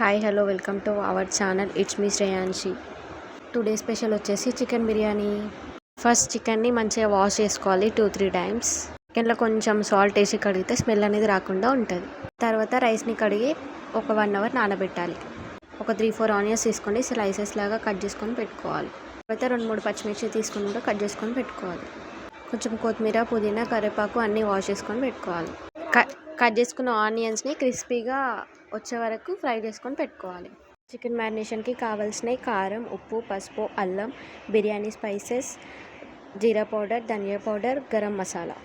Hi hello welcome to our channel. It's me Shreyanshi. Today special వచ్చేసి chicken biryani. First చికెన్ని మంచిగా wash చేసుకోవాలి 2-3 times. చికెన్లో కొంచెం సాల్ట్ వేసి కడిగితే స్మెల్ అనేది రాకుండా ఉంటుంది. తర్వాత రైస్ని కడిగి ఒక 1 అవర్ నానబెట్టాలి. ఒక 3-4 ఆనియన్స్ తీసుకొని స్లైసెస్ లాగా కట్ చేసుకొని పెట్టుకోవాలి. తర్వాత 2-3 పచ్చిమిర్చి తీసుకొని కూడా కట్ చేసుకొని పెట్టుకోవాలి. కొంచెం కొత్తిమీర, పుదీనా, కరివేపాకు అన్నీ వాష్ చేసుకొని పెట్టుకోవాలి. కట్ చేసుకున్న ఆనియన్స్ని క్రిస్పీగా వచ్చే వరకు ఫ్రై చేసుకొని పెట్టుకోవాలి. చికెన్ మ్యారినేషన్కి కావాల్సినవి కారం, ఉప్పు, పసుపు, అల్లం, బిర్యానీ స్పైసెస్, జీరా పౌడర్, ధనియా పౌడర్, గరం మసాలా.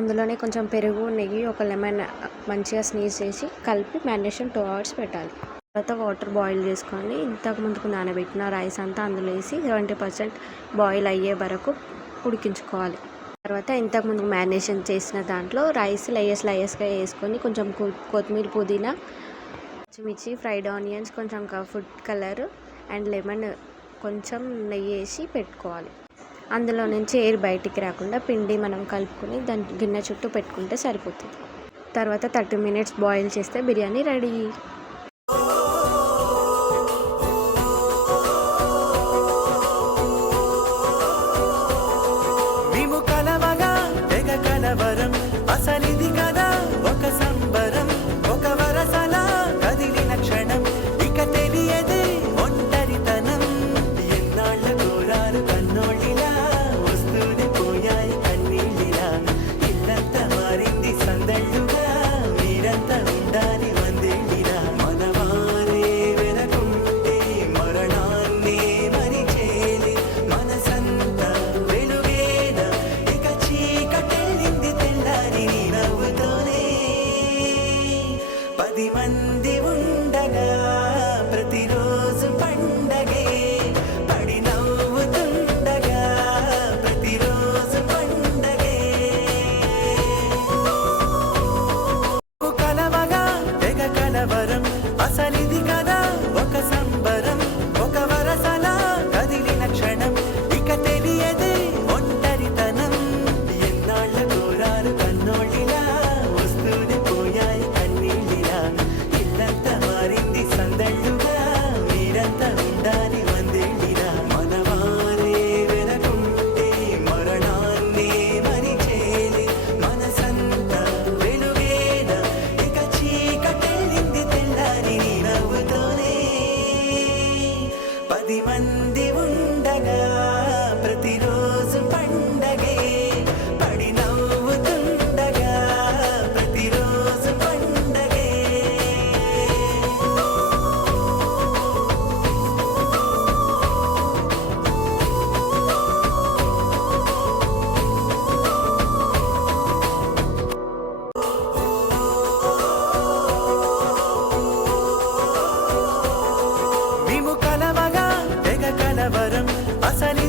అందులోనే కొంచెం పెరుగు, నెయ్యి, ఒక లెమన్ మంచిగా స్నీజ్ చేసి కలిపి మ్యారినేషన్ 2 hours పెట్టాలి. తర్వాత వాటర్ బాయిల్ చేసుకొని ఇంతకు ముందుకు నానబెట్టిన రైస్ అంతా అందులో వేసి 70% బాయిల్ అయ్యే వరకు ఉడికించుకోవాలి. తర్వాత ఇంతకుముందు మ్యారినేషన్ చేసిన దాంట్లో రైస్ లేయర్స్గా వేసుకొని కొంచెం కొత్తిమీర, పుదీనా, పచ్చిమిర్చి, ఫ్రైడ్ ఆనియన్స్, కొంచెం ఫుడ్ కలర్ అండ్ లెమన్, కొంచెం నెయ్యి వేసి పెట్టుకోవాలి. అందులో నుంచి ఎయిర్ బయటికి రాకుండా పిండి మనం కలుపుకొని దాని గిన్నె చుట్టూ పెట్టుకుంటే సరిపోతుంది. తర్వాత 30 minutes బాయిల్ చేస్తే బిర్యానీ రెడీ. అసలిది కదా ఒక సంబరం, ఒక వరసలా కదిలిన క్షణం, ఇక తెలియదే ఒంటరితనం. ఎన్నాళ్ళ కోరారు కన్నోళ్ళిలా, వస్తూనే పోయాయి కన్నీళ్ళిలా. ఇల్లంతా మారింది సందళ్ళుగా, మీరంతా ఉండాలి వందేళ్ళిలా. మనవారే వెనకుంటే మరణాన్నే మరిచేలి, మనసంతా వెలుగేన ఇక చీకటెళ్ళింది తెల్లారి. 10 మంది ఉండగా ప్రతిరోజు పండగే, పడి నవ్వుతుండగా ప్రతిరోజు పండగే. కలవగా తెగ కలవరం, అసలిది కదా ఒక సంబరం, ఒక వరసలా కదిలిన క్షణం, ఇక తెలియదే ఒంటరితనం. ఎన్నాళ్ళ కోరారు కన్నోళ్ళిలా, వస్తూనే పోయాయి కన్నీళ్ళిలా. ఇల్లంతా మారింది సందళ్ళుగా, మీరంతా ఉండాలి వందేళ్ళిలా. మనవారే వెనకుంటే మరణాన్నే మరిచేలి, మనసంతా వెలుగేన ఇక చీకటెళ్ళింది తెల్లారి నవ్వుతోనే. 10 మంది ఉండగా ప్రతిరోజు పండగే, పడి నవ్వుతుండగా ప్రతిరోజు పండగే. మేము కలవగా తెగ కలవరం, అసలి